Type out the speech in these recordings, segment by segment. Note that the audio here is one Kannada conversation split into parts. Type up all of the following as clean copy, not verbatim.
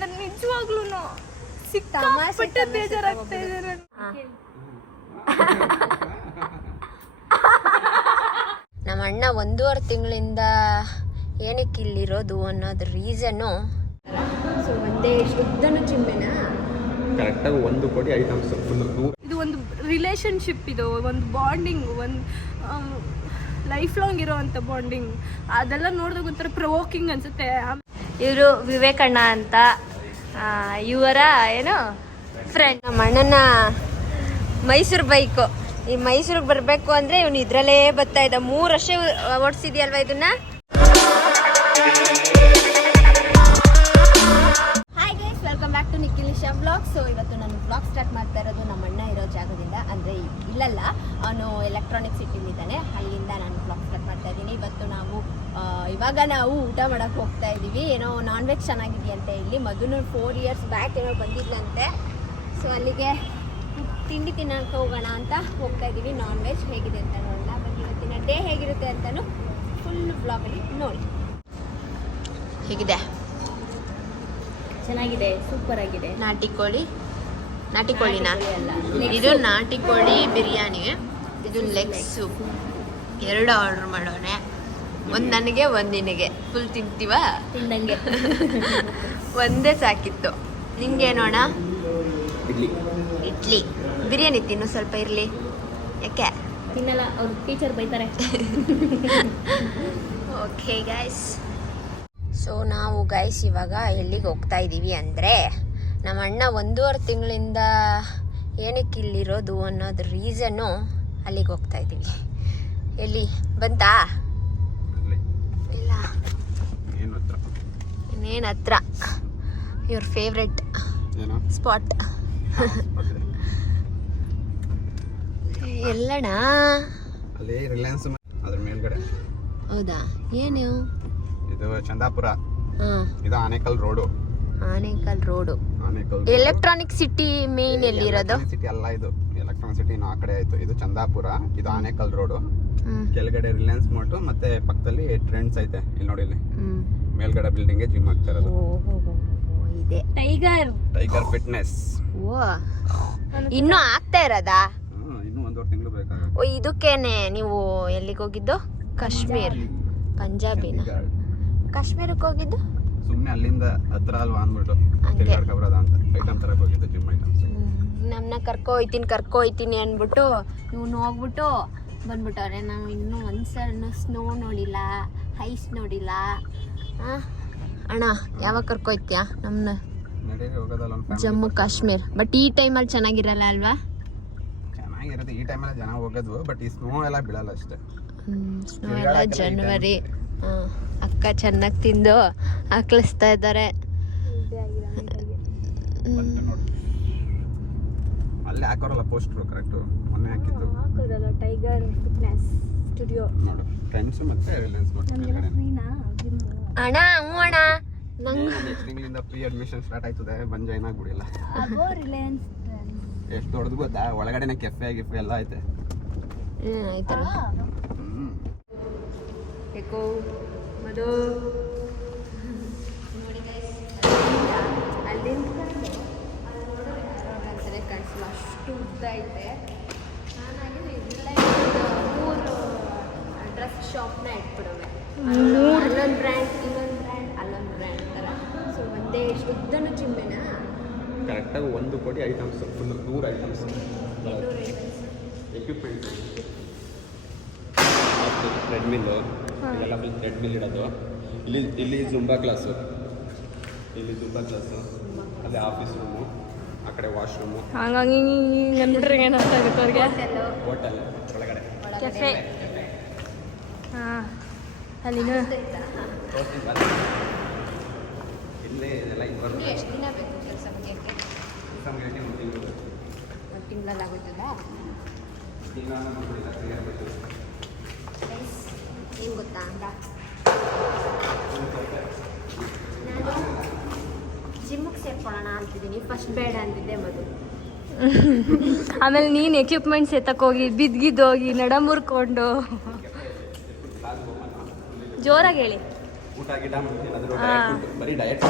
ನನ್ ನಿಜವಾಗ್ಲೂ ಸಿಕ್ಕಾಪಟ್ಟೆ ಬೇಜಾರಾಗ್ತಾ ಇದೆ. ನಮ್ಮ ಅಣ್ಣ 1.5 ತಿಂಗಳಿಂದ ಏನಕ್ಕೆ ಇಲ್ಲಿರೋದು ಅನ್ನೋದು ರೀಸನ್ನು. ಸೊ ಒಂದೇ ಶುದ್ಧನು ಚಿಮ್ಮೆನಾ ಕರೆಕ್ಟಾಗಿ 1 ಕೋಟಿ ಐಟಮ್ಸ್. ಇದು ಒಂದು ರಿಲೇಶನ್ಶಿಪ್, ಇದು ಒಂದು ಬಾಂಡಿಂಗ್, ಒಂದು ಲೈಫ್ ಲಾಂಗ್ ಇರೋವಂಥ ಬಾಂಡಿಂಗ್. ಅದೆಲ್ಲ ನೋಡಿದಾಗ ಒಂಥರ ಪ್ರವೋಕಿಂಗ್ ಅನ್ಸುತ್ತೆ. ಇವರು ವಿವೇಕಣ್ಣ ಅಂತ, ಇವರ ಏನು ಫ್ರೆಂಡ್. ನಮ್ಮ ಅಣ್ಣನ ಮೈಸೂರು ಬೈಕು. ಈ ಮೈಸೂರಿಗೆ ಬರಬೇಕು ಅಂದರೆ ಇವನು ಇದರಲ್ಲೇ ಬರ್ತಾ ಇದ್ದ. 3 ವರ್ಷ ಓಡಿಸಿದ್ಯಲ್ವ ಇದನ್ನ. Hi guys, welcome back to Nikhilisha vlog. So ಇವತ್ತು ನಾನು ವ್ಲಾಗ್ ಸ್ಟಾರ್ಟ್ ಮಾಡ್ತಾ ಇರೋದು ನಮ್ಮ ಅಣ್ಣ ಇರೋ ಜಾಗದಿಂದ. ಅಂದರೆ ಇಲ್ಲಲ್ಲ, ಅವನು ಎಲೆಕ್ಟ್ರಾನಿಕ್ ಸಿಟಿಲಿದ್ದಾನೆ, ಅಲ್ಲಿಂದ ನಾನು ವ್ಲಾಗ್ ಸ್ಟಾರ್ಟ್ ಮಾಡ್ತಾ ಇದ್ದೀನಿ. ಇವತ್ತು ಇವಾಗ ನಾವು ಊಟ ಮಾಡೋಕ್ಕೆ ಹೋಗ್ತಾ ಇದ್ದೀವಿ. ಏನೋ ನಾನ್ ವೆಜ್ ಚೆನ್ನಾಗಿದೆಯಂತೆ ಇಲ್ಲಿ. ಮಧುನು 4 ಇಯರ್ಸ್ ಬ್ಯಾಕ್ ಏನೋ ಬಂದಿದ್ಲಂತೆ. ಸೊ ಅಲ್ಲಿಗೆ ತಿಂಡಿ ತಿನ್ನೋಕೆ ಹೋಗೋಣ ಅಂತ ಹೋಗ್ತಾ ಇದ್ದೀವಿ. ನಾನ್ ವೆಜ್ ಹೇಗಿದೆ ಅಂತ ನೋಡೋಣ. ಬನ್ನಿ, ಇವತ್ತಿನ ಡೇ ಹೇಗಿರುತ್ತೆ ಅಂತಲೂ ಫುಲ್ ವ್ಲಾಗಲ್ಲಿ ನೋಡಿ. ಹೇಗಿದೆ? ಚೆನ್ನಾಗಿದೆ, ಸೂಪರ್ ಆಗಿದೆ. ನಾಟಿ ಕೋಳಿನಾ? ಇದು ನಾಟಿ ಕೋಳಿ ಬಿರಿಯಾನಿ, ಇದು ಲೆಗ್ ಸೂಪ್. 2 ಆರ್ಡರ್ ಮಾಡೋಣ. ಒಂದು ನನಗೆ, ಒಂದು ನಿನಗೆ. ಫುಲ್ ತಿಂತೀವ? ತಿಂದಂಗೆ. ಒಂದೇ ಸಾಕಿತ್ತು. ನಿಂಗೆ ನೋಡ ಇಡ್ಲಿ. ಬಿರಿಯಾನಿ ತಿನ್ನು, ಸ್ವಲ್ಪ ಇರಲಿ. ಯಾಕೆ ತಿನ್ನಲ್ಲ, ಅವ್ರ ಟೀಚರ್ ಬೈತಾರೆ. ಓಕೆ ಗೈಸ್, ಸೊ ನಾವು ಗೈಸ್ ಇವಾಗ ಎಲ್ಲಿಗೆ ಹೋಗ್ತಾ ಇದ್ದೀವಿ ಅಂದರೆ, ನಮ್ಮ ಅಣ್ಣ 1.5 ತಿಂಗಳಿಂದ ಏನಕ್ಕೆ ಇಲ್ಲಿರೋದು ಅನ್ನೋದು ರೀಸನ್ನು. ಅಲ್ಲಿಗೆ ಹೋಗ್ತಾ ಇದ್ದೀವಿ. ಎಲ್ಲಿ ಬಂತಾ? ಇಲ್ಲ, ಇನ್ನೇನು ಹತ್ರ. ಯುವರ್ ಫೇವ್ರೆಟ್ ಸ್ಪಾಟ್ ಎಲ್ಲಣ್ಣ? ಅಲ್ಲಿ ರಿಲಯನ್ಸ್ ಅದ್ರ ಮೇಲ್ಗಡೆ. ಹೌದಾ? ಏನು ಇದು ಚಂದಾಪುರ, ಇದು Anekal road. Electronic city main ಎಲ್ಲಿರೋದು? ಸಿಟಿ ಅಲ್ಲ, ಇದು ಎಲೆಕ್ಟ್ರಾನಿಕ್ ಸಿಟಿ ಆ ಕಡೆ ಆಯ್ತು. ಇದು ಚಂದಾಪುರ, ಇದು ಆನೇಕಲ್ ರೋಡು. ಕೆಳಗಡೆ ರಿಲಯನ್ಸ್ ಮಾರ್ಟ್, ಮತ್ತೆ ಪಕ್ಕದಲ್ಲಿ ಟ್ರೆಂಡ್ಸ್ ಐತೆ. ಇಲ್ಲಿ ನೋಡಿ, ಇಲ್ಲಿ ಮೇಲ್ಗಡೆ ಬಿಲ್ಡಿಂಗ್ ಜಿಮ್ ಆಗ್ತಾ ಇರೋದು. ಇದೆ ಟೈಗರ್ ಫಿಟ್ನೆಸ್. ಇನ್ನು ಆಗ್ತಾ ಇರೋದಾ? ಇನ್ನು 1.5 ತಿಂಗಳು ಬೇಕಾಗುತ್ತೆ. ಓ, ಇದಕ್ಕೇನೆ ನೀವು ಎಲ್ಲಿಗೆ ಹೋಗಿದ್ದು? ಕಾಶ್ಮೀರ್, ಪಂಜಾಬಿನ? ಕಾಶ್ಮೀರಕ್ಕೆ ಹೋಗಿದ್ದು? ಸುಮ್ಮನೆ ಅಲ್ಲಿಂದ ಹತ್ರ ಅಲ್ವಾ ಅಂದ್ಬಿಟ್ಟು ತಿರ್ಗಾಡ್ಕ ಬರೋದ ಅಂತ ಐಟಮ್ ತರಕ್ಕೆ ಹೋಗಿದ್ದು, ಜಿಮ್ ಐಟಮ್ಸ್. ನಮ್ಮನ್ನ ಕರ್ಕೊ ಹೋಯ್ತೀನಿ ಅಂದ್ಬಿಟ್ಟು ಇವ್ನು ಹೋಗ್ಬಿಟ್ಟು ಬಂದ್ಬಿಟ್ಟವ್ರೆ. ನಾವು ಇನ್ನೂ ಒಂದ್ಸಲ ಸ್ನೋ ನೋಡಿಲ್ಲ, ಐಸ್ ನೋಡಿಲ್ಲ. ಅಣ್ಣ ಯಾವಾಗ ಕರ್ಕೊಯ್ತೀಯಾ ನಮ್ಮನ್ನ? ಜಮ್ಮು ಕಾಶ್ಮೀರ್. ಬಟ್ ಈ ಟೈಮಲ್ಲಿ ಚೆನ್ನಾಗಿರಲ್ಲ ಅಲ್ವಾ? ಚೆನ್ನಾಗಿರುತ್ತೆ ಈ ಟೈಮಲ್ಲಿ ಜನ ಹೋಗೋದು, ಬಟ್ ಈ ಸ್ನೋ ಎಲ್ಲ ಬೀಳಲ್ಲ ಅಷ್ಟೇ. ಸ್ನೋ ಎಲ್ಲ ಜನವರಿ. ಅಕ್ಕ ಚೆನ್ನಾಗಿ ತಿಂದು ಹಾಕ್ಲಿಸ್ತಾ ಇದ್ದಾರೆ. ಅಲ್ಲೇ ಹಾಕೋರಲ್ಲ ಪೋಸ್ಟ್ರು, ಕರೆಕ್ಟು ಮೊನ್ನೆ ಹಾಕಿದ್ದು ಹಾಕೋದಲ್ಲ. ಟೈಗರ್ ಫಿಟ್ನೆಸ್ ಸ್ಟುಡಿಯೋ, ಫ್ರೆಂಡ್ಸ್ ಮತ್ತೆ ರಿಲಯನ್ಸ್ ಅಣ್ಣ. ಹ್ಞೂ ಅಣ್ಣ, ನಂಗೆ ನೆಕ್ಸ್ಟ್ ತಿಂಗಳಿಂದ ಪ್ರೀ ಅಡ್ಮಿಷನ್ ಸ್ಟಾರ್ಟ್ ಆಯ್ತದೆ. ಬಂದು ಜಾಯ್ನ್ ಆಗ್ಬಿಡಿಲ್ಲ. ರಿಲಯನ್ಸ್ ಎಷ್ಟು ದೊಡ್ಡದು ಗೊತ್ತಾ? ಒಳಗಡೆನೆ ಕೆಫೆ ಗಿಫೆ ಎಲ್ಲ ಐತೆ. ಆಯ್ತಲ್ಲ. ಏಕೋ ಮಧು ನೋಡಿ ಗೈಸ್, ಅಲ್ಲಿಂದ ಅಲ್ಲಿ ಕಾಣಿಸಲ್ಲ, ಅಷ್ಟು ಉದ್ದ ಐತೆ. ನಾನಾಗಿ ಇಲ್ಲೇ 3 ಡ್ರೆಸ್ ಶಾಪ್ನ ಇಟ್ಬಿಡವೆ. ಅಲ್ಲೊಂದು ಬ್ರ್ಯಾಂಡ್, ಇನ್ನೊಂದು ಬ್ರ್ಯಾಂಡ್, ಅಲ್ಲೊಂದು ಬ್ರ್ಯಾಂಡ್ ಥರ. ಸೊ ಒಂದೇ ಶುದ್ಧನು ಚಿಮ್ಮೆನಾ? ಕರೆಕ್ಟಾಗಿ 1 ಕೋಟಿ ಐಟಮ್ಸ್, ಫುಲ್ 100 ಐಟಮ್ಸ್. ಎಕ್ವಿಪ್ಮೆಂಟ್, ಟ್ರೆಡ್ಮಿಲ್ಲು, ಇಲ್ಲೆಲ್ಲ ಫುಲ್ ಟ್ರೆಡ್ಮಿಲ್ ಇಡೋದು. ಇಲ್ಲಿ ಜುಂಬಾ ಕ್ಲಾಸು, ಅಲ್ಲಿ ಆಫೀಸ್ ರೂಮು, ಆ ಕಡೆ ವಾಶ್ರೂಮು. ಹಂಗಾಗಿ ಅಂದ್ಬಿಟ್ರೆ ಏನಂತ ಆಗುತ್ತೆ ಅವ್ರಿಗೆ? ಹೋಟೆಲ್ ಒಳಗಡೆ ಕೆಫೆ. ಹಾಂ, ಅಲ್ಲಿನ ಇಲ್ಲೇ ಇದೆಲ್ಲ. ಎಷ್ಟು ದಿನ ಬೇಕು ಕೆಲಸ ಮುಗಿಯೋಕ್ಕೆ? ಒಂದು ತಿಂಗಳಲ್ಲಿ ಆಗುತ್ತಲ್ಲ? ಏನು ಗೊತ್ತಾ, ನಾನು ಜಿಮ್ಮಿಗೆ ಸೇರ್ಕೊಳ್ಳೋಣ ಅಂತಿದ್ದೀನಿ. ಫಸ್ಟ್ ಬೇಡ ಅಂತಿದ್ದೆ ಮಧು. ಆಮೇಲೆ ನೀನು ಎಕ್ವಿಪ್ಮೆಂಟ್ಸ್ ಎತ್ತಕ್ಕೋಗಿ ಬಿದ್ದಿದ್ದೋಗಿ ನಡಮುರ್ಕೊಂಡು. ಜೋರಾಗಿ ಹೇಳಿ. ಊಟ ಗಿಟ ಮಾಡ್ತೀನಿ, ಬರೀ ಡಯಟ್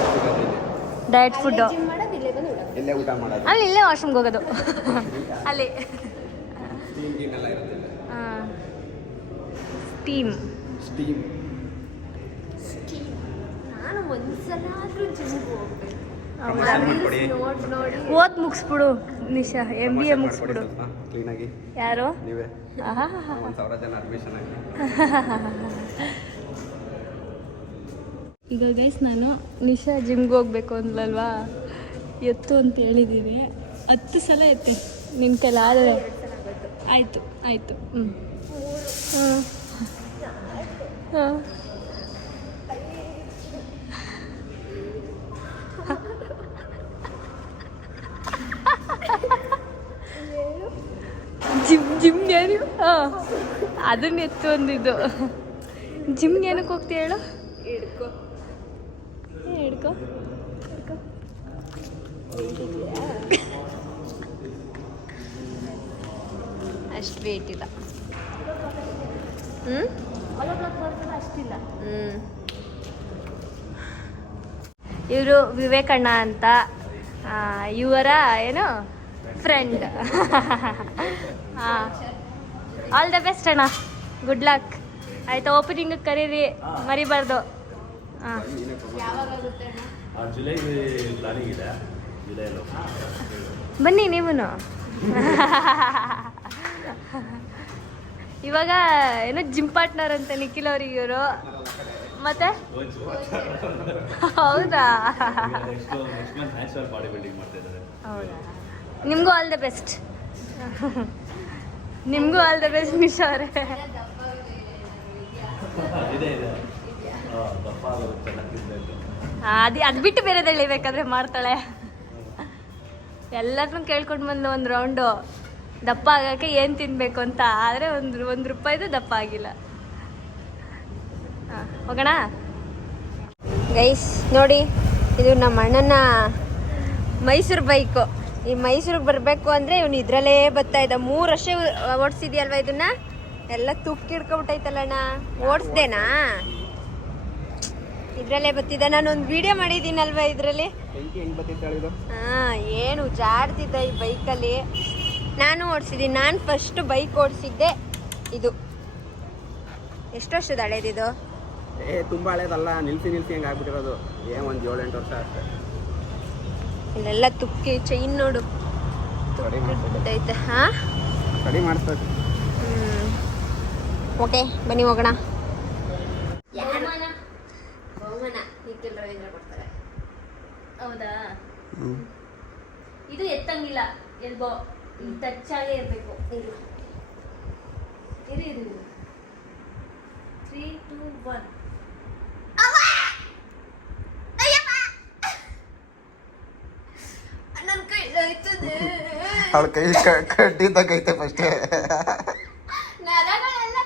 ಡಯಟ್ ಫುಡ್ಡು ಜಿಮ್ ಮಾಡೋದು ಇಲ್ಲೇ ಬಂದು ಊಟ ಇಲ್ಲೇ ಊಟ ಮಾಡೋದು. ಅಲ್ಲಿ ಇಲ್ಲೇ ವಾಶ್ರೂಮ್ಗೆ ಹೋಗೋದು ಅಲ್ಲಿ ಸ್ಟೀಮ್ ಗೀಮ್ ಎಲ್ಲ ಇರುತ್ತೆ. ಸ್ಟೀಮ್ ಸ್ಟೀಮ್ ನಾನು ಒಂದ್ಸಲಾದ್ರೂ ಜಿಮ್ಗೆ ಹೋಗ್ಬೇಕು. ಪ್ರಮೋಷನ್ ಮಾಡ್ಕೊಡಿ. ನೋಡಿ ಓದ್ ಮುಗಿಸ್ಬಿಡು ನಿಶಾ MBA ಮುಗಿಸ್ಬಿಡು. ಕ್ಲೀನಾಗಿ ಯಾರು ನೀವೇ ಆಹಾ 1,000 ಜನ ಅಡ್ಮಿಷನ್ ಆಗಿ. ಈಗ ಗೈಸ್ ನಾನು ನಿಶಾ ಜಿಮ್ಗೆ ಹೋಗ್ಬೇಕು ಅಂದ್ಲಲ್ವಾ, ಎತ್ತು ಅಂತ ಹೇಳಿದ್ದೀನಿ. 10 ಸಲ ಎತ್ತೆ ನಿಂತೆಲ್ಲ ಆದರೆ ಆಯಿತು ಆಯಿತು. ಹ್ಞೂ ಹಾಂ ಹಾಂ ಜಿಮ್ಗೆ ಏನು ಹಾಂ ಅದನ್ನ ಎತ್ತು ಅಂದಿದ್ದು. ಜಿಮ್ಗೆ ಏನಕ್ಕೆ ಹೋಗ್ತೀಯ ಹೇಳು? ಹಿಡ್ಕೊ ಹಿಡ್ಕೊ ಅಷ್ಟು ವೇಟ್ ಇಲ್ಲ. ಅಷ್ಟಿಲ್ಲ. ಇವರು ವಿವೇಕಣ್ಣ ಅಂತ, ಇವರ ಏನು ಫ್ರೆಂಡ್. ಹಾಂ ಆಲ್ ದ ಬೆಸ್ಟ್ ಅಣ್ಣ, ಗುಡ್ ಲಕ್. ಆಯಿತಾ, ಓಪನಿಂಗ್ ಕರೀರಿ, ಮರಿಬಾರ್ದು. ಹಾಂ ಬನ್ನಿ ನೀವು. ಇವಾಗ ಏನೋ ಜಿಮ್ ಪಾರ್ಟ್ನರ್ ಅಂತ ನಿಖಿಲ್ ಅವ್ರಿಗೆ ಇವರು. ಮತ್ತೆ ಹೌದಾ? ಹೌದಾ, ನಿಮಗೂ ಆಲ್ ದ ಬೆಸ್ಟ್. ನಿಮಗೂ ಆಲ್ ದ ಬೆಸ್ಟ್ ನಿಶಾ ಅವರೇ. ಅದು ಬಿಟ್ಟು ಬೇರೆದಳ್ಳಿ ಬೇಕಾದ್ರೆ ಮಾಡ್ತಾಳೆ. ಎಲ್ಲರನ್ನೂ ಕೇಳ್ಕೊಂಡು ಬಂದು ಒಂದು ರೌಂಡು ದಪ್ಪ ಆಗೋಕ್ಕೆ ಏನು ತಿನ್ನಬೇಕು ಅಂತ. ಆದರೆ ಒಂದು ರೂಪಾಯಿದು ದಪ್ಪ ಆಗಿಲ್ಲ. ಹಾಂ ಹೋಗೋಣ ಗೈಸ್. ನೋಡಿ, ಇದು ನಮ್ಮ ಅಣ್ಣನ ಮೈಸೂರು ಬೈಕು. ಈ ಮೈಸೂರಿಗೆ ಬರಬೇಕು ಅಂದರೆ ಇವನು ಇದರಲ್ಲೇ ಬರ್ತಾ ಇದ್ದ. 3 ವರ್ಷ ಓಡಿಸಿದ್ಯಲ್ವ ಇದನ್ನ? ಎಲ್ಲ ತುಕ್ಕಿಡ್ಕೊಬಿಟ್ಟೈತಲ್ಲಣ್ಣ. ಓಡಿಸ್ದೇನಾ? ಇದರಲ್ಲೇ ಬರ್ತಿದ್ದ. ನಾನೊಂದು ವಿಡಿಯೋ ಮಾಡಿದ್ದೀನಲ್ವ ಇದರಲ್ಲಿ. ಹಾಂ, ಏನು ಜಾಡ್ತಿದ್ದ ಈ ಬೈಕಲ್ಲಿ. ನಾನು ಓಡಿಸಿದ್ದೀನಿ. ನಾನು ಫಸ್ಟ್ ಬೈಕ್ ಓಡಿಸಿದ್ದೆ ಇದು. ಎಷ್ಟು ವರ್ಷದ ಹಳೇದಿದು? ತುಂಬ ಹಳೇದಲ್ಲ, ನಿಲ್ಸಿ ಹೆಂಗೆ ಆಗ್ಬಿಟ್ಟಿರೋದು. ಒಂದು 7-8 ವರ್ಷ ಅಷ್ಟೇ. ಇಲ್ಲೆಲ್ಲ ತುಕ್ಕಿ ಚೈನ್ ನೋಡು ಐತೆ. ಹಾಂ ಸ್ಟಡಿ ಮಾಡಿಸ್ಬೇಕು. ಓಕೆ ಬನ್ನಿ ಹೋಗೋಣ. ಬಹುಮಾನ ನಿಖಿಲ್ ರವೀಂದ್ರ ಕೊಡ್ತಾರೆ. ಹೌದಾ? ಇದು ಎತ್ತಂಗಿಲ್ಲ, ಎಲ್ಬೋ ಟಚ್ ಆಗೇ ಇರಬೇಕು. ಇರಿ 3, 2, 1. ನನ್ನ ಕೈ ಹೋಯ್ತದೆ. ಅವಳ ಕೈ ಕಟ್ಟಿದ್ದೈತೆ ಫಸ್ಟ್. ನರಗಳೆಲ್ಲ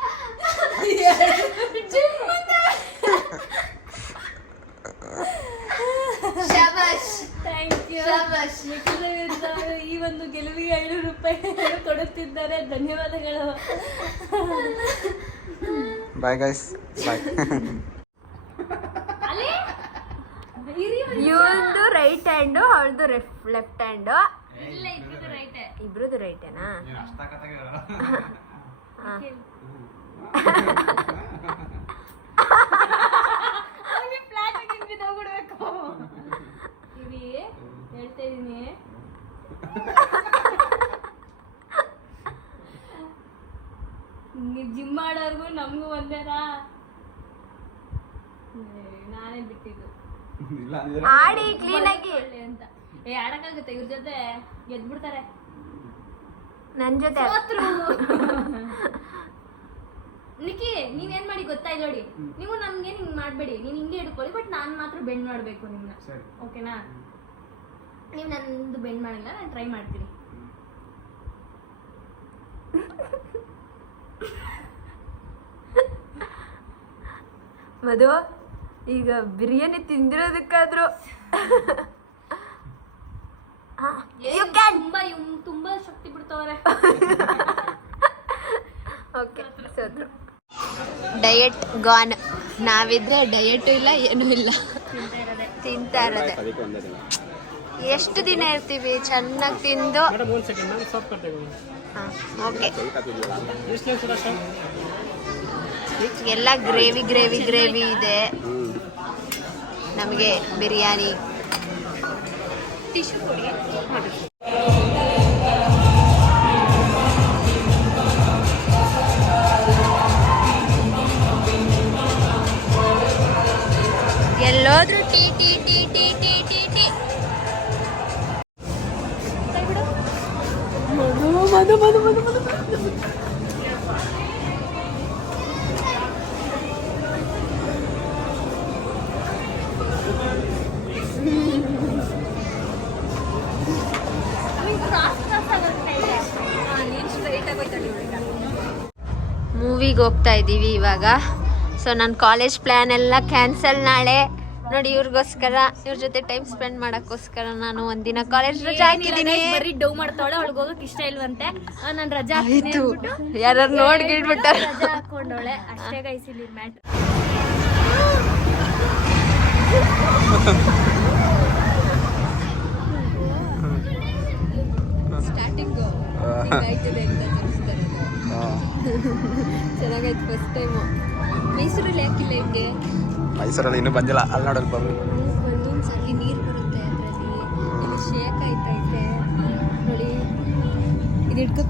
ಶಬಾಷ್. Thank you. ಈ ಒಂದು ಗೆಲುವಿಗೆ 500 ರೂಪಾಯಿ ಕೊಡುತ್ತಿದ್ದಾರೆ. ಧನ್ಯವಾದಗಳು. Bye guys, bye. ಇವಂದು ರೈಟ್ ಹ್ಯಾಂಡು, ಅವಳದು ಲೆಫ್ಟ್ ಹ್ಯಾಂಡು. ಇಲ್ಲ, ಇಬ್ರದ್ದು ರೈಟ್. ಇಬ್ರದ್ದು ರೈಟೇನಾ? ಹೇಳ್ತಾ ಇದೀನಿ. ನೀವು ಜಿಮ್ ಮಾಡೋರ್ಗು ನಮಗೂ ಒಂದೇನಾ? ನಾನೇ ಬಿಟ್ಟಿದ್ದು ಆಡಿ ಕ್ಲೀನಾಗಿ ಅಂತ. ಆಡಕ್ಕಾಗುತ್ತೆ, ಇವ್ರ ಜೊತೆ ಗೆದ್ಬಿಡ್ತಾರೆ. ನನ್ನ ಜೊತೆ ನಿಖಿ, ನೀವೇನ್ ಮಾಡಿ ಗೊತ್ತಾ? ನೋಡಿ, ನೀವು ನಮ್ಗೆ ಹಿಂಗ್ ಮಾಡ್ಬೇಡಿ. ನೀನ್ ಹಿಂಗೆ ಹಿಡ್ಕೊಳ್ಳಿ, ಬಟ್ ನಾನ್ ಮಾತ್ರ ಬೆಂಡ್ ಮಾಡ್ಬೇಕು ನಿಮ್ನ. ಓಕೆನಾ? ನೀವು ನಂದು ಬೆಂಡ್ ಮಾಡಿಲ್ಲ, ನಾನು ಟ್ರೈ ಮಾಡ್ತೀನಿ. ಮಧು, ಈಗ ಬಿರಿಯಾನಿ ತಿಂದಿರೋದಕ್ಕಾದ್ರೂ ತುಂಬಾ ಶಕ್ತಿ ಬಿಡ್ತವ್ರೆ. Okay, diet gone. ನಾವಿದ್ರೆ ಡಯಟು ಇಲ್ಲ ಏನೂ ಇಲ್ಲ, ತಿಂತಾ ಇರೋದೆ. ಅದಕ್ಕೆ ಒಂದೇ ದಿನ ಎಷ್ಟು ದಿನ ಇರ್ತೀವಿ ಚೆನ್ನಾಗಿ ತಿಂದು. ಓಕೆ, ಎಲ್ಲ ಗ್ರೇವಿ ಗ್ರೇವಿ ಗ್ರೇವಿ ಇದೆ. ನಮಗೆ ಬಿರಿಯಾನಿ ಟಿಶ್ಯೂ ಕೊಡಿ. ಎಲ್ಲೋದ್ರು tea tea tea tea tea tea tea. ಮೂವಿಗೆ ಹೋಗ್ತಾ ಇದ್ದೀವಿ ಇವಾಗ. ಸೊ ನನ್ನ ಕಾಲೇಜ್ ಪ್ಲ್ಯಾನ್ ಎಲ್ಲ ಕ್ಯಾನ್ಸಲ್ ನಾಳೆ. ನೋಡಿ ಇವ್ರಿಗೋಸ್ಕರ, ಇವ್ರ ಜೊತೆ ಟೈಮ್ ಸ್ಪೆಂಡ್ ಮಾಡೋಕ್ಕೋಸ್ಕರ ನಾನು ಒಂದಿನ ಕಾಲೇಜ್ ರಜಾ ಹಾಕಿದ್ದೀನಿ. ಬರೀ ಡೌ ಮಾಡ್ತಾವಳೆ, ಅವಳಿಗೆ ಹೋಗಕ್ಕೆ ಇಷ್ಟ ಇಲ್ವಂತೆ. ನಾನು ರಜಾ ಆಯ್ತು, ಯಾರು ನೋಡಿ ಗಿಡ್ಬಿಟ್ಟ ರಜಾ ಹಾಕೊಂಡವಳೆ ಅಷ್ಟೇ. ಗೈಸ್ ಇಲ್ಲಿ ಮ್ಯಾಟ್ ಸ್ಟಾರ್ಟಿಂಗು ಆಯ್ತದೆ ಅಂತ ತೋರಿಸ್ತಾರೆ. ಚೆನ್ನಾಗೈತೆ ಫಸ್ಟ್ ಟೈಮು. ಮೈಸೂರಲ್ಲಿ ಯಾಕಿಲ್ಲ ಹಿಂಗೆ? ಮೈಸೂರಲ್ಲಿ ಇನ್ನೂ ಬಂದಿಲ್ಲ, ಅಲ್ಲಿ ನೋಡಲ್ ಬಂದು ಒಂದೊಂದ್ಸಲಿ ನೀರು ಬರುತ್ತೆ ಅದರಲ್ಲಿ. ಇದು ಶೇಕ್ ಆಯ್ತೈತೆ ನೋಡಿ, ಇದು ಇಟ್ಕೊ.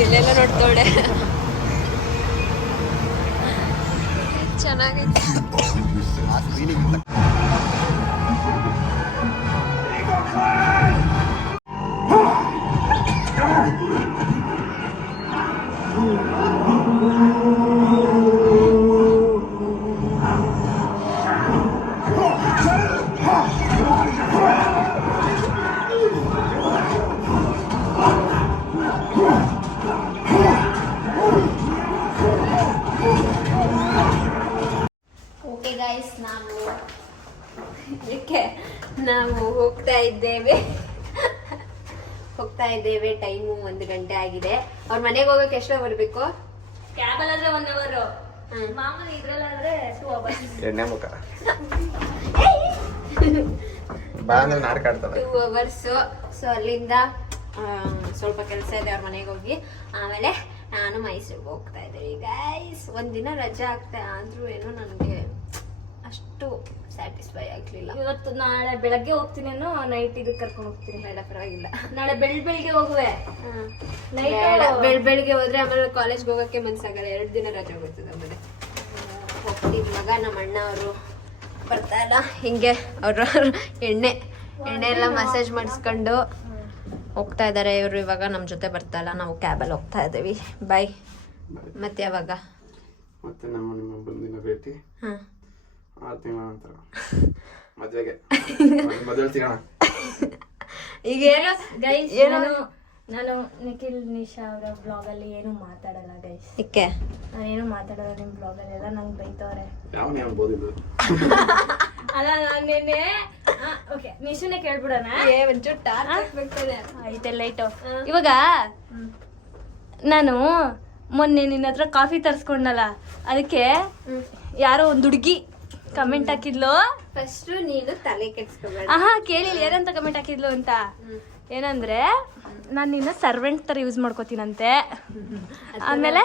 ಇಲ್ಲೆಲ್ಲ ನೋಡ್ತೋಡೆ ಚೆನ್ನಾಗೈತೆ. ಓಕೆ ಗೈಸ್, ನಾವು ಹೋಗ್ತಾ ಇದ್ದೇವೆ. ಟೈಮು 1 ಗಂಟೆ ಆಗಿದೆ. ಅವ್ರ ಮನೆಗೆ ಹೋಗಕ್ಕೆ ಎಷ್ಟೋ ಬರಬೇಕು? ಕ್ಯಾಬಲ್ಲಾದ್ರೆ 1 ಅವರ್, ಮಾಮೂಲಿ ಇದ್ರಲ್ಲಾದ್ರೆ 2 ಅವರ್ಸ್. ಎಣ್ಣೆ ಮುಖ ಬಾ ಅಂದ್ರೆ ನಾಡ್ಕಾಡ್ತಾಳೆ. 2 ಅವರ್ಸ್. ಸೊ ಅಲ್ಲಿಂದ ಸ್ವಲ್ಪ ಕೆಲಸ ಇದೆ, ಅವ್ರ ಮನೆಗೆ ಹೋಗಿ ಆಮೇಲೆ ನಾನು ಮೈಸೂರಿಗೆ ಹೋಗ್ತಾ ಇದ್ದೀನಿ ಗೈಸ್. ಒಂದಿನ ರಜೆ ಆಗ್ತಾ ಆದ್ರೂ ಏನೋ ನನಗೆ ಅಷ್ಟು ಸ್ಯಾಟಿಸ್ಫೈ ಆಗ್ಲಿಲ್ಲ. ಇವತ್ತು ನಾಳೆ ಬೆಳಗ್ಗೆ ಹೋಗ್ತೀನಿ ಅನ್ನೋ, ನೈಟ್ ಇದಕ್ಕೆ ಕರ್ಕೊಂಡು ಹೋಗ್ತೀನಿ. ಬೇಡ, ಪರವಾಗಿಲ್ಲ. ನಾಳೆ ಬೆಳಿಗ್ಗೆ ಹೋಗುವೆ. ಬೆಳಿಗ್ಗೆ ಹೋದ್ರೆ ಆಮೇಲೆ ಕಾಲೇಜ್ಗೆ ಹೋಗಕ್ಕೆ ಮನ್ಸಾಗಲ್ಲ. 2 ದಿನ ರಜೆ ಬರ್ತದೆ. ಆಮೇಲೆ ಹೋಗ್ತೀವಿ. ಇವಾಗ ನಮ್ಮ ಅಣ್ಣ ಅವರು ಬರ್ತಾ ಇಲ್ಲ, ಹಿಂಗೆ ಅವ್ರ ಎಣ್ಣೆ ಎಲ್ಲ ಮಸಾಜ್ ಮಾಡಿಸ್ಕೊಂಡು ಹೋಗ್ತಾ ಇದ್ದಾರೆ. ಇವರು ಇವಾಗ ನಮ್ಮ ಜೊತೆ ಬರ್ತಾ ಇಲ್ಲ, ನಾವು ಕ್ಯಾಬಲ್ಲಿ ಹೋಗ್ತಾ ಇದ್ದೀವಿ. ಬಾಯ್. ಮತ್ತೆ ಯಾವಾಗ? ಮತ್ತೆ ನಿಮ್ಮ ಬಂದಿನ ಭೇಟಿ 6 ತಿಂಗಳ ನಂತರ ಮದುವೆಗೆ. ಮದುವೆ ಸಿಗೋಣ. ಈಗ ಗೈಸ್, ನಾನು ನಿಖಿಲ್ ನಿಶಾ ಅವರ ಬ್ಲಾಗ್ ಅಲ್ಲಿ ಏನು ಮಾತಾಡಲ್ಲ ಗೈಸ್. ನಾನೇನು ಮಾತಾಡಲ್ಲ ನಿಮ್ಮ ಬ್ಲಾಗ್ ಅಲ್ಲಿ. ಎಲ್ಲ ನಂಗೆ ಬೈತವ್ರೆ. ಅಲ್ಲ, ನಾನು ನಿನ್ನೆ ಓಕೆ ನಿಶುನೇ ಕೇಳ್ಬಿಡೋಣ. ಆಯ್ತೆ ಲೈಟು. ಇವಾಗ ನಾನು ಮೊನ್ನೆ ನಿನ್ನ ಹತ್ರ ಕಾಫಿ ತರಿಸ್ಕೊಂಡಲ್ಲ, ಅದಕ್ಕೆ ಯಾರೋ ಒಂದು ಹುಡುಗಿ ಕಮೆಂಟ್ ಹಾಕಿದ್ಲು. ಫಸ್ಟ್ ನೀನು ತಲೆ ಕೆಡ್ಸ್ಕೊಬೇಡ. ಕೇಳಿಲ್ಲ ಏನಂತ ಕಮೆಂಟ್ ಹಾಕಿದ್ಲು ಅಂತ. ಏನಂದ್ರೆ, ನಾನು ನಿನ್ನ ಸರ್ವೆಂಟ್ ಥರ ಯೂಸ್ ಮಾಡ್ಕೋತೀನಂತೆ. ಆಮೇಲೆ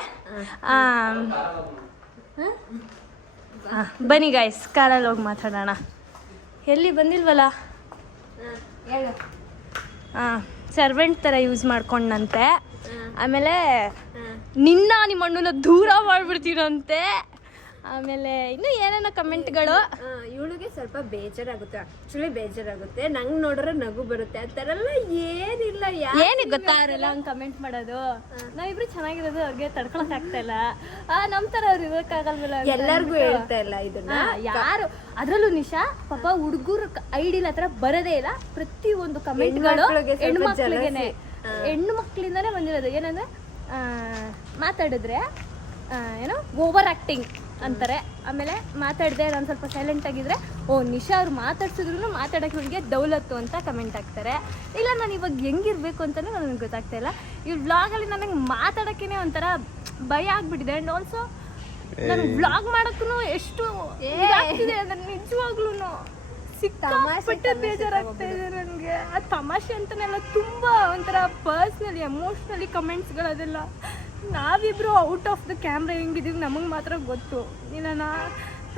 ಬನ್ನಿ ಗಾಯ್ಸ್, ಕಾರಲ್ಲಿ ಹೋಗಿ ಮಾತಾಡೋಣ. ಎಲ್ಲಿ ಬಂದಿಲ್ವಲ್ಲ. ಸರ್ವೆಂಟ್ ಥರ ಯೂಸ್ ಮಾಡ್ಕೊಂಡಂತೆ. ಆಮೇಲೆ ನಿಮ್ಮ ಅಣ್ಣನ ದೂರ ಮಾಡ್ಬಿಡ್ತೀನಂತೆ. ಆಮೇಲೆ ಇನ್ನು ಏನೇನೋ ಕಮೆಂಟ್ಗಳು. ಇವಳಿಗೆ ಸ್ವಲ್ಪ ಬೇಜಾರಾಗುತ್ತೆ, ಆಕ್ಚುಲಿ ಬೇಜಾರಾಗುತ್ತೆ. ನಂಗೆ ನೋಡಿದ್ರೆ ನಗು ಬರುತ್ತೆ. ಆ ಥರ ಎಲ್ಲ ಏನಿಲ್ಲ. ಏನಿಗೆ ಗೊತ್ತಾ ಅವರೆಲ್ಲ ಹಂಗೆ ಕಮೆಂಟ್ ಮಾಡೋದು? ನಾವಿಬ್ರು ಚೆನ್ನಾಗಿರೋದು ಅವ್ರಿಗೆ ತಡ್ಕೊಳಕ್ ಆಗ್ತಾ ಇಲ್ಲ. ನಮ್ಮ ಥರ ಅವ್ರು ಇರೋಕ್ಕಾಗಲ್ವಲ್ಲ. ಎಲ್ಲರಿಗೂ ಹೇಳ್ತಾ ಇಲ್ಲ ಇದನ್ನ ಯಾರು. ಅದ್ರಲ್ಲೂ ನಿಶಾ ಪಾಪ ಹುಡುಗರು ಐಡಿಲ್ ಹತ್ರ ಬರೋದೇ ಇಲ್ಲ. ಪ್ರತಿ ಒಂದು ಕಮೆಂಟ್ಗಳು ಹೆಣ್ಮಕ್ಳಿಗೆನೆ. ಹೆಣ್ಣು ಮಕ್ಕಳಿಂದನೇ ಬಂದಿರೋದು. ಏನಂದರೆ ಮಾತಾಡಿದ್ರೆ ಏನೋ ಓವರ್ ಆ್ಯಕ್ಟಿಂಗ್ ಅಂತಾರೆ. ಆಮೇಲೆ ಮಾತಾಡಿದೆ ನಾನು ಸ್ವಲ್ಪ ಸೈಲೆಂಟ್ ಆಗಿದ್ರೆ, ಓ ನಿಶಾ ಅವ್ರು ಮಾತಾಡ್ಸಿದ್ರು ಮಾತಾಡೋಕ್ಕೆ ಇವಳಿಗೆ ದೌಲತ್ತು ಅಂತ ಕಮೆಂಟ್ ಹಾಕ್ತಾರೆ. ಇಲ್ಲ ನಾನು ಇವಾಗ ಹೆಂಗಿರ್ಬೇಕು ಅಂತಲೂ ನನಗೆ ಗೊತ್ತಾಗ್ತಾ ಇಲ್ಲ. ಈ ವ್ಲಾಗಲ್ಲಿ ನನಗೆ ಮಾತಾಡೋಕ್ಕೇ ಒಂಥರ ಭಯ ಆಗ್ಬಿಟ್ಟಿದೆ. ಆ್ಯಂಡ್ ಆಲ್ಸೋ ನಾನು ವ್ಲಾಗ್ ಮಾಡೋಕ್ಕೂ ಎಷ್ಟು ಇದಾಗ್ತಿದೆ ಅಂದರೆ ನಿಜವಾಗ್ಲೂ ಸಿಕ್ಕಾಪಟ್ಟೆ ಬೇಜಾರಾಗ್ತಾ ಇದೆ ನನಗೆ. ಆ ತಮಾಷೆ ಅಂತನೆಲ್ಲ ತುಂಬ ಒಂಥರ ಪರ್ಸ್ನಲಿ ಎಮೋಷ್ನಲಿ ಕಮೆಂಟ್ಸ್ಗಳು ಅದೆಲ್ಲ. ನಾವಿಬ್ರು ಔಟ್ ಆಫ್ ದ ಕ್ಯಾಮ್ರಾ ಹೆಂಗಿದ್ದೀವಿ ನಮಗೆ ಮಾತ್ರ ಗೊತ್ತು. ಇಲ್ಲ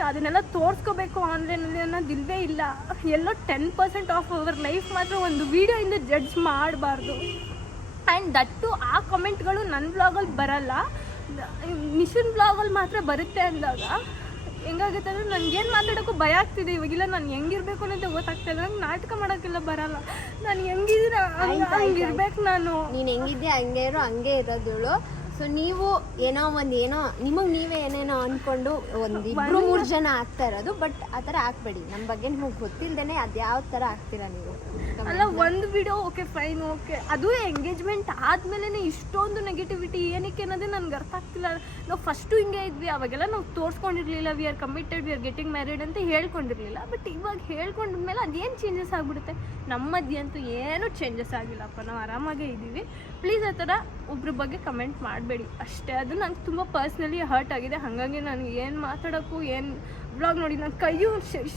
ಅದನ್ನೆಲ್ಲ ತೋರಿಸ್ಕೋಬೇಕು ಆನ್ಲೈನಲ್ಲಿ ಅನ್ನೋದಿಲ್ವೇ ಇಲ್ಲ. ಎಲ್ಲೋ 10% ಆಫ್ ಅವರ್ ಲೈಫ್ ಮಾತ್ರ ಒಂದು ವೀಡಿಯೋಯಿಂದ ಜಡ್ಜ್ ಮಾಡಬಾರ್ದು. ಆ್ಯಂಡ್ ದಟ್ಟು ಆ ಕಮೆಂಟ್ಗಳು ನನ್ನ ಬ್ಲಾಗಲ್ಲಿ ಬರಲ್ಲ, ನಿಶನ್ ಬ್ಲಾಗಲ್ಲಿ ಮಾತ್ರ ಬರುತ್ತೆ ಅಂದಾಗ ಹೆಂಗಾಗುತ್ತೆ ಅಂದರೆ ನನಗೇನು ಮಾತಾಡೋಕ್ಕೂ ಭಯ ಆಗ್ತಿದೆ ಇವಾಗಿಲ್ಲ. ನಾನು ಹೆಂಗಿರ್ಬೇಕು ಅನ್ನೋದು ಗೊತ್ತಾಗ್ತಾ ಇಲ್ಲ. ನಂಗೆ ನಾಟಕ ಮಾಡೋಕ್ಕೆಲ್ಲ ಬರಲ್ಲ. ನಾನು ಹೆಂಗಿದ್ದೀರ ಹಂಗಿರ್ಬೇಕು. ನೀನು ಹೆಂಗಿದ್ಯಾ ಹಂಗೆ ಇರೋ, ಹಂಗೆ ಇರೋದಳು. ಸೊ ನೀವು ಏನೋ ನಿಮಗೆ ನೀವೇ ಏನೇನೋ ಅಂದ್ಕೊಂಡು ಒಂದು 2-3 ಜನ ಆಗ್ತಾ ಇರೋದು. ಬಟ್ ಆ ಥರ ಹಾಕ್ಬೇಡಿ. ನಮ್ಮ ಬಗ್ಗೆ ನಿಮಗೆ ಗೊತ್ತಿಲ್ಲದೇ ಅದು ಯಾವ ಥರ ಆಗ್ತೀರಾ ನೀವು. ಅಲ್ಲ ಒಂದು ವಿಡಿಯೋ ಓಕೆ ಫೈನ್ ಓಕೆ, ಅದು ಎಂಗೇಜ್ಮೆಂಟ್ ಆದಮೇಲೆ ಇಷ್ಟೊಂದು ನೆಗೆಟಿವಿಟಿ ಏನಕ್ಕೆ ಅನ್ನೋದೇ ನನಗೆ ಅರ್ಥ ಆಗ್ತಿಲ್ಲ. ನಾವು ಫಸ್ಟು ಹಿಂಗೆ ಇದ್ವಿ, ಅವಾಗೆಲ್ಲ ನಾವು ತೋರಿಸ್ಕೊಂಡಿರಲಿಲ್ಲ. We are committed, we are getting married ಅಂತ ಹೇಳ್ಕೊಂಡಿರಲಿಲ್ಲ. ಬಟ್ ಇವಾಗ ಹೇಳ್ಕೊಂಡ್ಮೇಲೆ ಅದೇನು ಚೇಂಜಸ್ ಆಗಿಬಿಡುತ್ತೆ. ನಮ್ಮ ಮಧ್ಯೆ ಅಂತೂ ಏನೂ ಚೇಂಜಸ್ ಆಗಿಲ್ಲಪ್ಪ, ನಾವು ಆರಾಮಾಗೇ ಇದ್ದೀವಿ. ಪ್ಲೀಸ್ ಆ ಥರ ಒಬ್ರ ಬಗ್ಗೆ ಕಮೆಂಟ್ ಮಾಡಬೇಡಿ ಅಷ್ಟೇ. ಅದು ನಂಗೆ ತುಂಬ ಪರ್ಸ್ನಲಿ ಹರ್ಟ್ ಆಗಿದೆ. ಹಾಗಾಗಿ ನನಗೆ ಏನು ಮಾತಾಡೋಕ್ಕೂ ಏನು ವ್ಲಾಗ್ ನೋಡಿ ನನ್ನ ಕೈಯೂ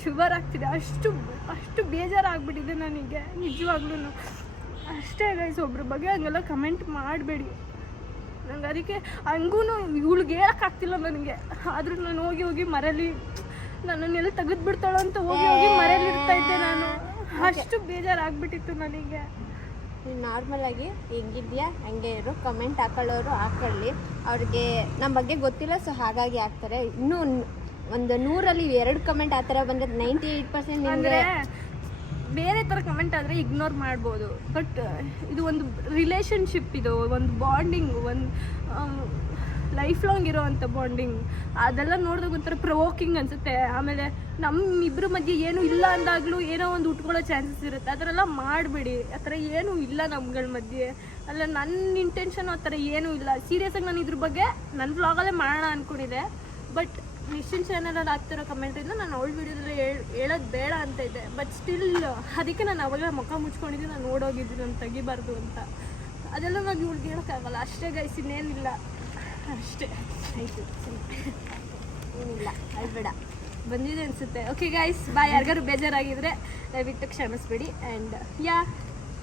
ಶುಗರ್ ಆಗ್ತಿದೆ. ಅಷ್ಟು ಬೇಜಾರಾಗ್ಬಿಟ್ಟಿದೆ ನನಗೆ ನಿಜವಾಗ್ಲೂ. ಅಷ್ಟೇ ಗೈಸ್, ಒಬ್ರ ಬಗ್ಗೆ ಹಂಗೆಲ್ಲ ಕಮೆಂಟ್ ಮಾಡಬೇಡಿ. ನಂಗೆ ಅದಕ್ಕೆ ಹಂಗೂ ಇವಳಿಗೆ ಹೇಳೋಕ್ಕಾಗ್ತಿಲ್ಲ ನನಗೆ. ಆದರೂ ನಾನು ಹೋಗಿ ಮರೇಲಿ ನನ್ನನ್ನೆಲ್ಲ ತೆಗೆದುಬಿಡ್ತಾಳೋ ಅಂತ ಹೋಗಿ ಮರೇಲಿ ಇರ್ತಾಯಿದ್ದೆ ನಾನು. ಅಷ್ಟು ಬೇಜಾರಾಗ್ಬಿಟ್ಟಿತ್ತು ನನಗೆ. ನಾರ್ಮಲ್ ಆಗಿ ಹೆಂಗಿದ್ಯಾ ಹಂಗೆ ಇರು. ಕಮೆಂಟ್ ಹಾಕೊಳ್ಳೋರು ಹಾಕೊಳ್ಳಿ. ಅವ್ರಿಗೆ ನಮ್ಮ ಬಗ್ಗೆ ಗೊತ್ತಿಲ್ಲ, ಸೊ ಹಾಗಾಗಿ ಹಾಕ್ತಾರೆ. ಇನ್ನೂ ಒಂದು 100ರಲ್ಲಿ 2 ಕಮೆಂಟ್ ಆ ಥರ ಬಂದರೆ 98% ಅಂದರೆ ಬೇರೆ ಥರ ಕಮೆಂಟ್ ಆದರೆ ಇಗ್ನೋರ್ ಮಾಡ್ಬೋದು. ಬಟ್ ಇದು ಒಂದು ರಿಲೇಷನ್ಶಿಪ್, ಇದು ಒಂದು ಬಾಂಡಿಂಗ್, ಒಂದು ಲೈಫ್ ಲಾಂಗ್ ಇರೋವಂಥ ಬಾಂಡಿಂಗ್. ಅದೆಲ್ಲ ನೋಡಿದಾಗ ಒಂಥರ ಪ್ರವೋಕಿಂಗ್ ಅನಿಸುತ್ತೆ. ಆಮೇಲೆ ನಮ್ಮಿಬ್ಬರ ಮಧ್ಯೆ ಏನೂ ಇಲ್ಲ ಅಂದಾಗಲೂ ಏನೋ ಒಂದು ಉಟ್ಕೊಳ್ಳೋ ಚಾನ್ಸಸ್ ಇರುತ್ತೆ. ಆ ಥರ ಎಲ್ಲ ಮಾಡಬೇಡಿ. ಆ ಥರ ಏನೂ ಇಲ್ಲ ನಮ್ಗಳ ಮಧ್ಯೆ. ಅಲ್ಲ ನನ್ನ ಇಂಟೆನ್ಷನ್ ಆ ಥರ ಏನೂ ಇಲ್ಲ. ಸೀರಿಯಸ್ಸಾಗಿ ನಾನು ಇದ್ರ ಬಗ್ಗೆ ನನ್ನ ವ್ಲಾಗಲ್ಲೇ ಮಾಡೋಣ ಅಂದ್ಕೊಂಡಿದ್ದೆ. ಬಟ್ ನಿಶನ್ ಚಾನಲಲ್ಲಿ ಆಗ್ತಿರೋ ಕಮೆಂಟಿಂದ ನಾನು ಓಲ್ಡ್ ವೀಡಿಯೋದಲ್ಲಿ ಹೇಳೋದು ಬೇಡ ಅಂತ ಇದೆ. ಬಟ್ ಸ್ಟಿಲ್ ಅದಕ್ಕೆ ನಾನು ಅವಾಗ ಮುಖ ಮುಚ್ಕೊಂಡಿದ್ದೀನಿ, ನಾನು ನೋಡೋಗಿದ್ದೀನಿ ನಾನು ತೆಗಿಬಾರ್ದು ಅಂತ. ಅದೆಲ್ಲ ನಾನು ಇವ್ಳಿಗೆ ಹೇಳೋಕ್ಕಾಗಲ್ಲ. ಅಷ್ಟೇ ಗೈಸ್, ಇನ್ನೇನಿಲ್ಲ. ಅಷ್ಟೇ ಆಯಿತು, ಏನಿಲ್ಲ ಅಳ್ಬೇಡ. ಬಂದಿದೆ ಅನಿಸುತ್ತೆ. ಓಕೆ ಗೈಸ್ ಬಾಯ್. ಯಾರಿಗಾರು ಬೇಜಾರಾಗಿದ್ದರೆ ದಯವಿಟ್ಟು ಕ್ಷಮಿಸ್ಬೇಡಿ. ಆ್ಯಂಡ್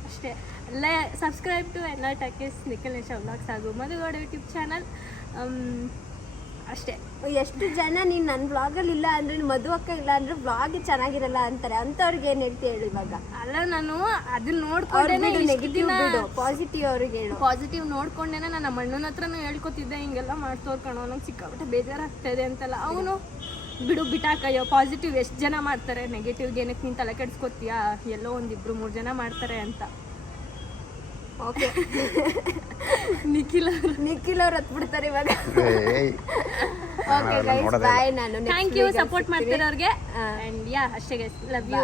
ಅಷ್ಟೇ. ಎಲ್ಲ ಸಬ್ಸ್ಕ್ರೈಬ್ ಟು ಎಲ್ಲ ಟಾಕೀಸ್ ನಿಖಿಲ್ ನಿಶಾ ವ್ಲಾಗ್ಸ್ ಹಾಗೂ ಮಧುಗೌಡ ಯೂಟ್ಯೂಬ್ ಚಾನಲ್. ಅಷ್ಟೇ. ಎಷ್ಟು ಜನ ನೀನು ನನ್ನ ವ್ಲಾಗಲ್ಲಿ ಇಲ್ಲ ಅಂದರೆ ಮಧು ಅಕ್ಕ ಇಲ್ಲ ಅಂದರೆ ವ್ಲಾಗ್ ಚೆನ್ನಾಗಿರಲ್ಲ ಅಂತಾರೆ. ಅಂಥವ್ರಿಗೆ ಏನು ಹೇಳ್ತಿ ಹೇಳು ಇವಾಗ? ಅಲ್ಲ ನಾನು ಅದನ್ನ ನೋಡ್ಕೊಂಡೇನೆ ನೆಗೆಟಿವ್ ಬಿಡು, ಪಾಸಿಟಿವ್ ಅವ್ರಿಗೆ ಹೇಳು. ಪಾಸಿಟಿವ್ ನೋಡ್ಕೊಂಡೇನೆ ನಾನು ನಮ್ಮ ಅಣ್ಣನ ಹತ್ರನೂ ಹೇಳ್ಕೊತಿದ್ದೆ, ಹಿಂಗೆಲ್ಲ ಮಾಡ್ತೋರ್ಕಣೋ ನಂಗೆ ಸಿಕ್ಕಾಬಿಟ್ಟೆ ಬೇಜಾರಾಗ್ತಾ ಇದೆ ಅಂತೆಲ್ಲ. ಅವನು ಬಿಟ್ಟಾಕಯ್ಯೋ, ಪಾಸಿಟಿವ್ ಎಷ್ಟು ಜನ ಮಾಡ್ತಾರೆ, ನೆಗೆಟಿವ್ಗೆ ಏನಕ್ಕೆ ನೀನು ತಲೆ ಕೆಡಿಸ್ಕೊತೀಯಾ, ಎಲ್ಲೋ 1-2-3 ಜನ ಮಾಡ್ತಾರೆ ಅಂತ. ಓಕೆ ನಿಖಿಲ್ ಅವ್ರು ಹತ್ಬಿಡ್ತಾರೆ ಇವಾಗ. Okay guys bye. ನಾನು ಥ್ಯಾಂಕ್ ಯು ಸಪೋರ್ಟ್ ಮಾಡ್ತಿರೋರಿಗೆ. ಆ್ಯಂಡ್ ಅಷ್ಟೇ ಗೈಸ್, ಲವ್ ಯು.